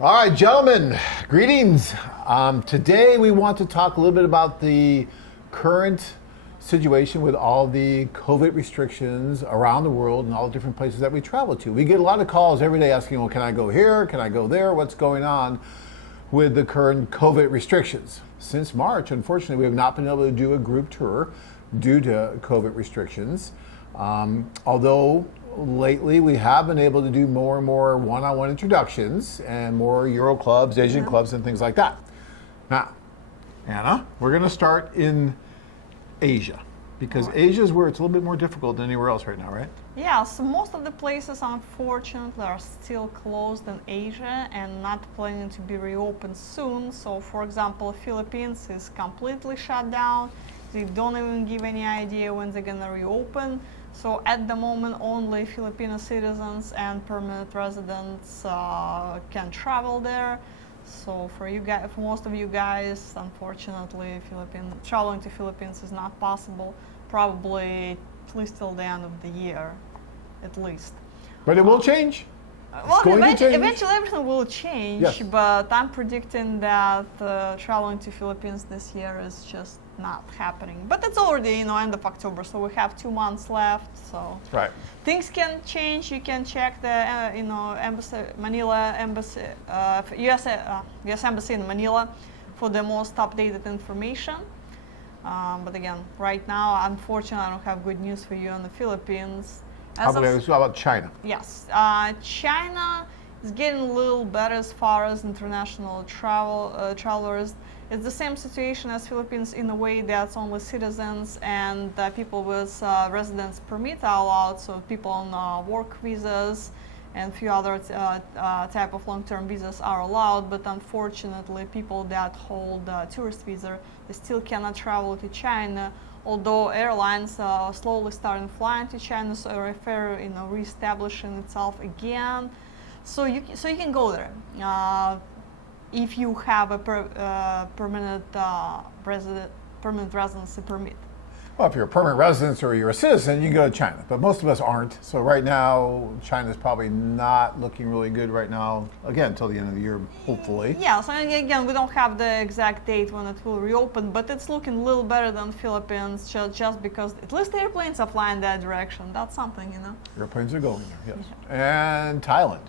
All right, gentlemen, greetings. Today we want to talk a little bit about the current situation with all the COVID restrictions around the world and all the different places that we travel to. We get a lot of calls every day asking, well, can I go here? Can I go there? What's going on with the current COVID restrictions? Since March, unfortunately, we have not been able to do a group tour due to COVID restrictions. Although lately we have been able to do more and more one-on-one introductions and more Euro clubs, Asian clubs, and things like that. Now, Anna, we're going to start in Asia because Asia is where it's a little bit more difficult than anywhere else right now, right? Yeah, so most of the places unfortunately are still closed in Asia and not planning to be reopened soon. So for example, Philippines is completely shut down. They don't even give any idea when they're gonna reopen. So at the moment, only Filipino citizens and permanent residents can travel there. So for you guys, for most of you guys, unfortunately, traveling to Philippines is not possible. Probably at least till the end of the year, at least. But it will change. Well, Change. eventually everything will change, Yes. but I'm predicting that traveling to Philippines this year is just not happening. But it's already, end of October, so we have 2 months left. So Right. things can change. You can check the, Manila embassy, U.S. embassy in Manila for the most updated information. But again, right now, unfortunately, I don't have good news for you on the Philippines. How about China? Yes, China is getting a little better as far as international travelers. It's the same situation as Philippines in a way that's only citizens and people with residence permit are allowed, so people on work visas and a few other type of long-term visas are allowed, but unfortunately people that hold tourist visa, they still cannot travel to China, although airlines are slowly starting flying to China, so reestablishing itself again. So you can go there if you have a permanent residency permit. Well, if you're a permanent resident or you're a citizen, you can go to China. But most of us aren't. So right now, China's probably not looking really good right now. Again, until the end of the year, hopefully. Yeah, so again, we don't have the exact date when it will reopen, but it's looking a little better than Philippines just because at least airplanes are flying that direction. That's something, Airplanes are going there, yes. Yeah. And Thailand.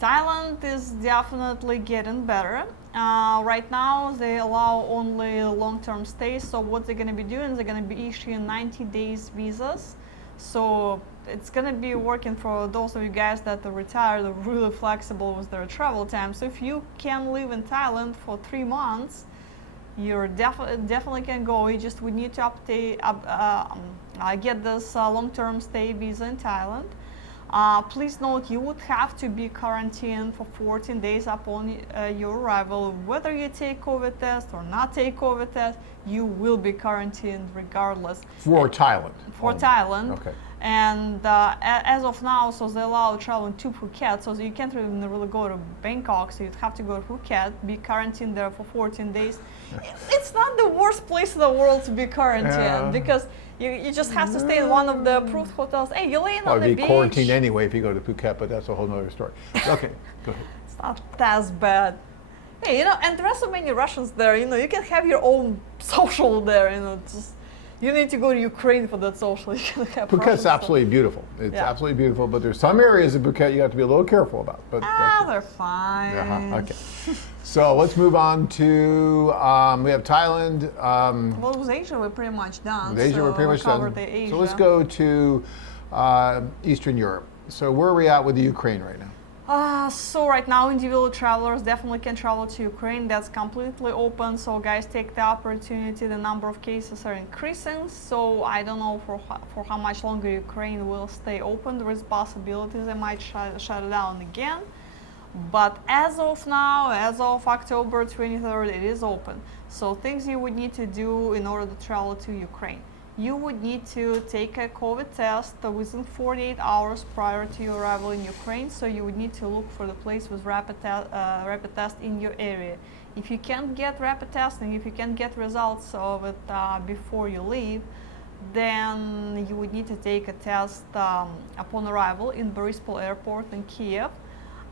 Thailand is definitely getting better. Right now, they allow only long-term stays. So what they're going to be doing, they're going to be issuing 90 days visas. So it's going to be working for those of you guys that are retired, are really flexible with their travel time. So if you can live in Thailand for 3 months, you definitely can go. You just would need to get this long-term stay visa in Thailand. Please note, you would have to be quarantined for 14 days upon your arrival. Whether you take COVID test or not take COVID test, you will be quarantined regardless. For Thailand? For Thailand. Okay. And as of now, so they allow traveling to Phuket, so you can't really go to Bangkok, so you'd have to go to Phuket, be quarantined there for 14 days. It's not the worst place in the world to be quarantined, because you just have to stay in one of the approved hotels. Hey, you're laying on the beach. You'd be quarantined anyway if you go to Phuket, but that's a whole other story. Okay, go ahead. It's not as bad. Hey, and there are so many Russians there, you can have your own social there, you need to go to Ukraine for that social. You can have Phuket's absolutely beautiful. It's absolutely beautiful, but there's some areas of Phuket you have to be a little careful about. But they're fine. Okay. So let's move on to, we have Thailand. Well, with Asia, we're pretty much done. With Asia, we're pretty much done. So let's go to Eastern Europe. So where are we at with the Ukraine right now? So right now, individual travelers definitely can travel to Ukraine. That's completely open. So guys, take the opportunity. The number of cases are increasing. So I don't know for how much longer Ukraine will stay open. There is possibilities they might shut it down again. But as of now, as of October 23rd, it is open. So things you would need to do in order to travel to Ukraine. You would need to take a COVID test within 48 hours prior to your arrival in Ukraine. So you would need to look for the place with rapid test in your area. If you can't get rapid testing, if you can't get results of it before you leave, then you would need to take a test upon arrival in Borispol Airport in Kiev.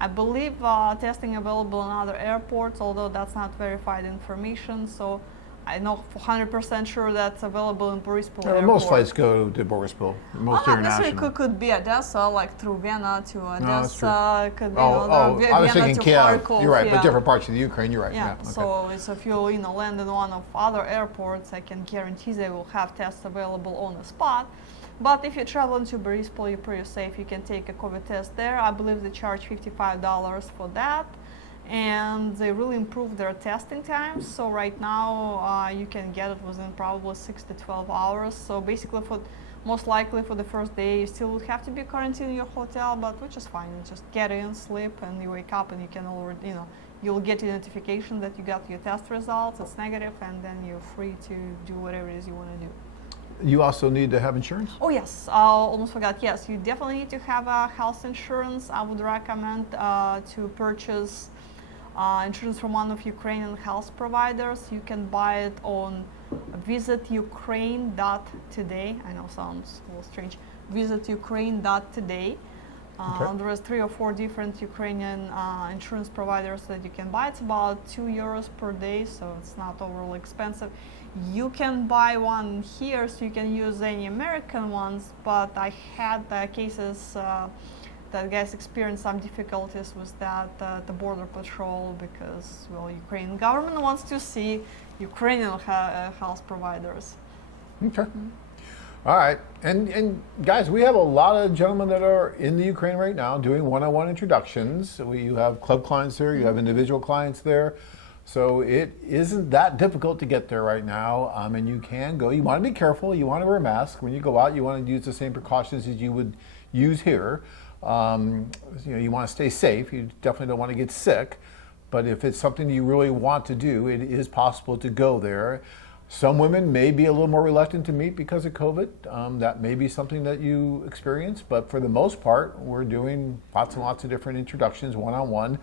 I believe testing available in other airports, although that's not verified information. So I know for 100% sure that's available in Borispol Airport. Most flights go to Borispol. Most Not necessarily international. could be Odessa, like through Vienna to that's true. Odessa. Could be I was Vienna thinking to Kiev. Kharkov. You're right, yeah. but different parts of the Ukraine. You're right. Yeah, okay. so if you land in one of other airports, I can guarantee they will have tests available on the spot. But if you're traveling to Borispol, you're pretty safe. You can take a COVID test there. I believe they charge $55 for that. And they really improved their testing times. So right now, you can get it within probably 6 to 12 hours. So basically, most likely for the first day, you still would have to be quarantined in your hotel, but which is fine. You just get in, sleep, and you wake up, and you can already, you'll get a notification that you got your test results. It's negative, and then you're free to do whatever it is you want to do. You also need to have insurance? Oh yes, I almost forgot. Yes, you definitely need to have a health insurance. I would recommend to purchase insurance from one of Ukrainian health providers. You can buy it on visitukraine.today. I know sounds a little strange. Visitukraine.today. Okay. There is 3 or 4 different Ukrainian insurance providers that you can buy. It's about €2 per day, so it's not overly expensive. You can buy one here, so you can use any American ones, but I had cases that guys experienced some difficulties with that the border patrol because, well, Ukrainian government wants to see Ukrainian health providers. Okay. All right. And guys, we have a lot of gentlemen that are in the Ukraine right now doing one-on-one introductions. You have club clients there, you have individual clients there. So it isn't that difficult to get there right now, and you can go. You want to be careful. You want to wear a mask. When you go out, you want to use the same precautions as you would use here. You want to stay safe. You definitely don't want to get sick. But if it's something you really want to do, it is possible to go there. Some women may be a little more reluctant to meet because of COVID. That may be something that you experience. But for the most part, we're doing lots and lots of different introductions one-on-one.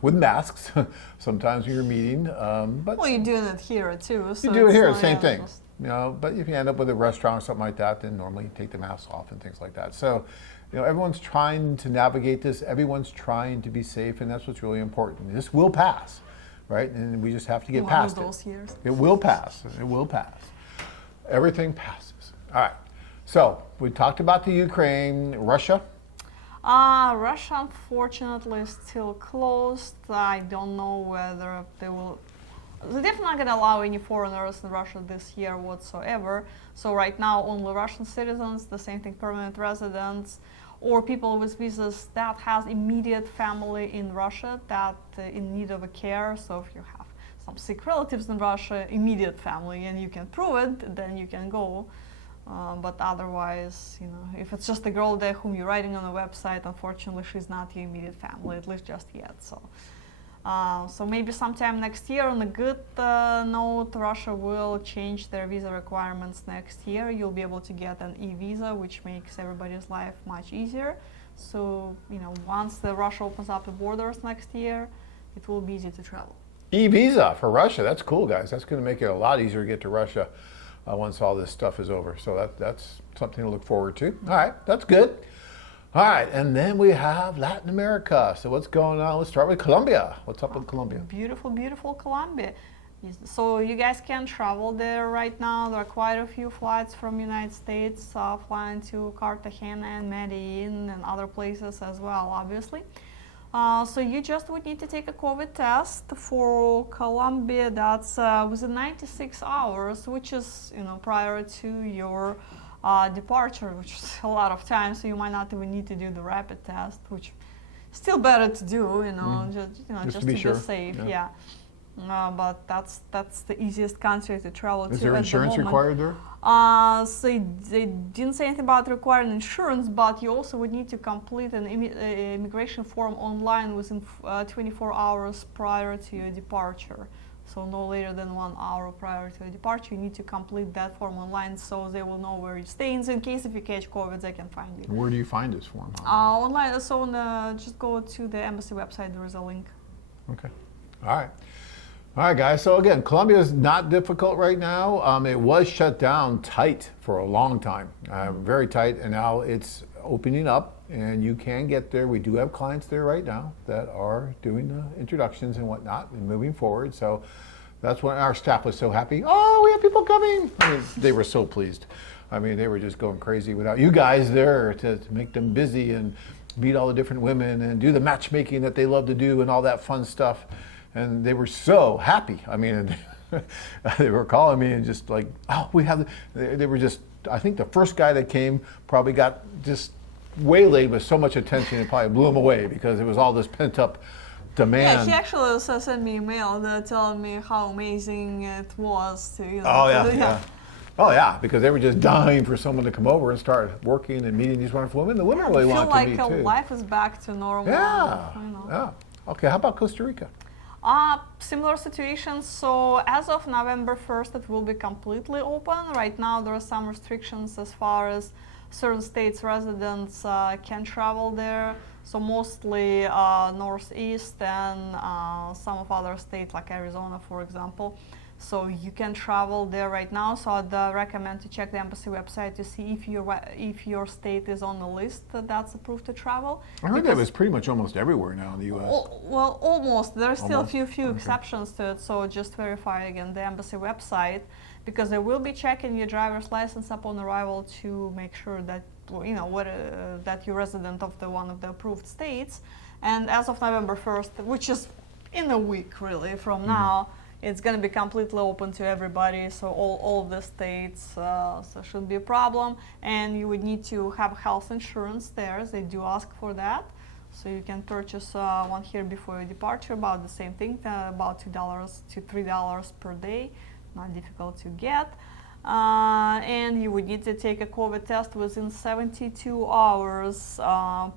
With masks, sometimes when you're meeting. But well, you're doing it here too. So you do it here, same thing. But if you end up with a restaurant or something like that, then normally you take the mask off and things like that. So, everyone's trying to navigate this. Everyone's trying to be safe, and that's what's really important. This will pass, right? And we just have to get past those years. It will pass. It will pass. Everything passes. All right. So we talked about the Ukraine, Russia. Russia, unfortunately, is still closed. I don't know whether they will. They're definitely not going to allow any foreigners in Russia this year whatsoever. So right now, only Russian citizens, the same thing, permanent residents, or people with visas that has immediate family in Russia that in need of a care. So if you have some sick relatives in Russia, immediate family, and you can prove it, then you can go. But otherwise, if it's just a girl there whom you're writing on a website, unfortunately, she's not your immediate family, at least just yet. So maybe sometime next year, on a good note, Russia will change their visa requirements next year. You'll be able to get an e-visa, which makes everybody's life much easier. So, once Russia opens up the borders next year, it will be easy to travel. E-visa for Russia, that's cool, guys. That's going to make it a lot easier to get to Russia. Once all this stuff is over. So that's something to look forward to. All right, that's good. All right, and then we have Latin America. So what's going on? Let's start with Colombia. What's up with Colombia? Beautiful, beautiful Colombia. So you guys can travel there right now. There are quite a few flights from United States flying to Cartagena and Medellin and other places as well, obviously. So you just would need to take a COVID test for Colombia. That's within 96 hours, which is prior to your departure, which is a lot of time. So you might not even need to do the rapid test, which is still better to do. Just to be sure. Safe. Yeah. But that's the easiest country to travel to. Is there insurance required there? So they didn't say anything about requiring insurance, but you also would need to complete an immigration form online within 24 hours prior to your departure. So no later than 1 hour prior to your departure, you need to complete that form online so they will know where you stay. So in case if you catch COVID, they can find you. Where do you find this form? Online. So just go to the embassy website. There is a link. Okay. All right. All right, guys. So again, Colombia is not difficult right now. It was shut down tight for a long time, very tight, and now it's opening up, and you can get there. We do have clients there right now that are doing the introductions and whatnot and moving forward. So that's when our staff was so happy. Oh, we have people coming. I mean, they were so pleased. I mean, they were just going crazy without you guys there to make them busy and meet all the different women and do the matchmaking that they love to do and all that fun stuff. And they were so happy. I mean, they were calling me and just like, oh, we have, they were just, I think the first guy that came probably got just waylaid with so much attention it probably blew him away because it was all this pent up demand. Yeah, he actually also sent me an email telling me how amazing it was to, Oh, yeah. Oh, yeah, because they were just dying for someone to come over and start working and meeting these wonderful women. The women really wanted to meet, too. I feel like life is back to normal. Yeah. Yeah. Okay, how about Costa Rica? Similar situation. So as of November 1st, it will be completely open. Right now, there are some restrictions as far as certain states residents can travel there. So mostly northeast and some of other states like Arizona, for example. So you can travel there right now. So I'd recommend to check the embassy website to see if your state is on the list that's approved to travel. I heard that was pretty much almost everywhere now in the U.S. Well, almost. There are still Almost? a few Okay. exceptions to it. So just verify again the embassy website because they will be checking your driver's license upon arrival to make sure that that you're resident of one of the approved states. And as of November 1st, which is in a week really from now. It's going to be completely open to everybody, so all of the states, so shouldn't be a problem. And you would need to have health insurance there. They do ask for that. So you can purchase one here before your departure, about the same thing, about $2 to $3 per day. Not difficult to get. And you would need to take a COVID test within 72 hours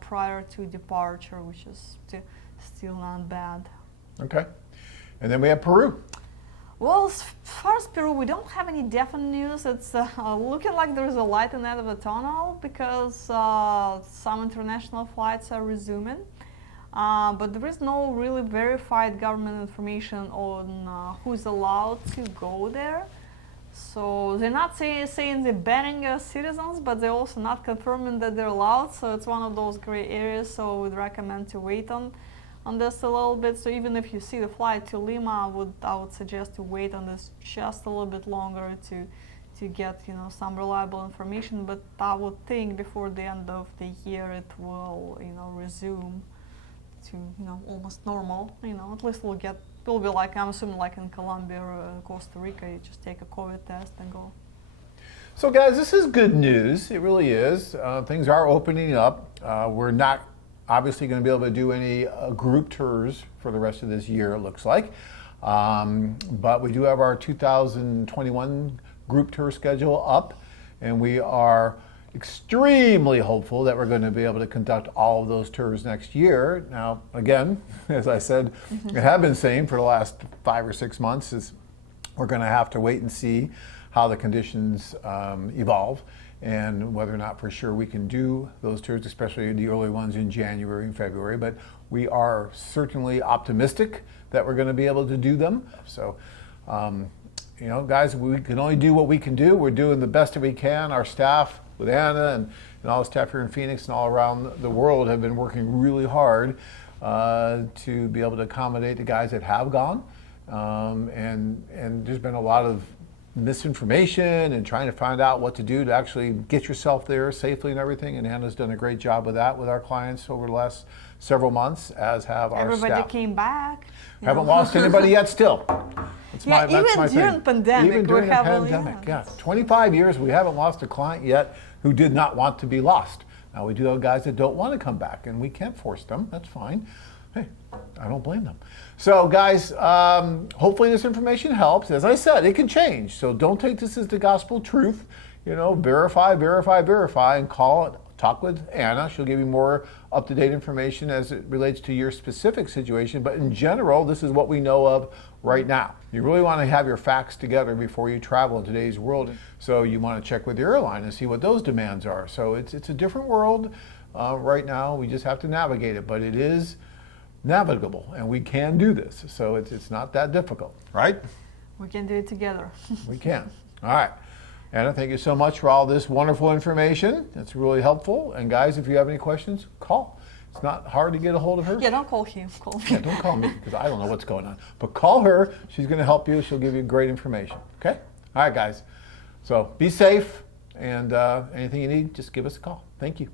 prior to departure, which is still not bad. Okay. And then we have Peru. Well, as far as Peru, we don't have any definite news. It's looking like there's a light in the end of the tunnel because some international flights are resuming. But there is no really verified government information on who's allowed to go there. So they're not saying they're banning citizens, but they're also not confirming that they're allowed. So it's one of those gray areas. So we'd recommend to wait on this a little bit. So even if you see the flight to Lima, I would suggest to wait on this just a little bit longer to get some reliable information. But I would think before the end of the year it will resume to almost normal. At least it'll be like, I'm assuming, like in Colombia or Costa Rica, you just take a COVID test and go. So guys, this is good news. It really is. Things are opening up. We're not obviously going to be able to do any group tours for the rest of this year, it looks like. But we do have our 2021 group tour schedule up, and we are extremely hopeful that we're going to be able to conduct all of those tours next year. Now, again, as I said, I have been saying for the last 5 or 6 months, is we're going to have to wait and see how the conditions evolve and whether or not for sure we can do those tours, especially the early ones in January and February. But we are certainly optimistic that we're going to be able to do them. So, guys, we can only do what we can do. We're doing the best that we can. Our staff with Anna and all the staff here in Phoenix and all around the world have been working really hard to be able to accommodate the guys that have gone. And there's been a lot of misinformation and trying to find out what to do to actually get yourself there safely and everything. And Anna's done a great job with that with our clients over the last several months, as have our staff. Everybody came back. Haven't lost anybody yet still. That's even during pandemic. Even during the pandemic, yeah. 25 years, we haven't lost a client yet who did not want to be lost. Now, we do have guys that don't want to come back, and we can't force them. That's fine. Hey, I don't blame them. So, guys, hopefully this information helps. As I said, it can change. So don't take this as the gospel truth. Verify, and talk with Anna. She'll give you more up-to-date information as it relates to your specific situation. But in general, this is what we know of right now. You really want to have your facts together before you travel in today's world. So you want to check with the airline and see what those demands are. So it's a different world right now. We just have to navigate it. But it is navigable, and we can do this. So it's not that difficult, right? We can do it together. We can. All right. Anna, thank you so much for all this wonderful information. It's really helpful. And guys, if you have any questions, call. It's not hard to get a hold of her. Yeah, don't call him. Call me. Yeah, don't call me because I don't know what's going on. But call her. She's going to help you. She'll give you great information. Okay? All right, guys. So be safe. And anything you need, just give us a call. Thank you.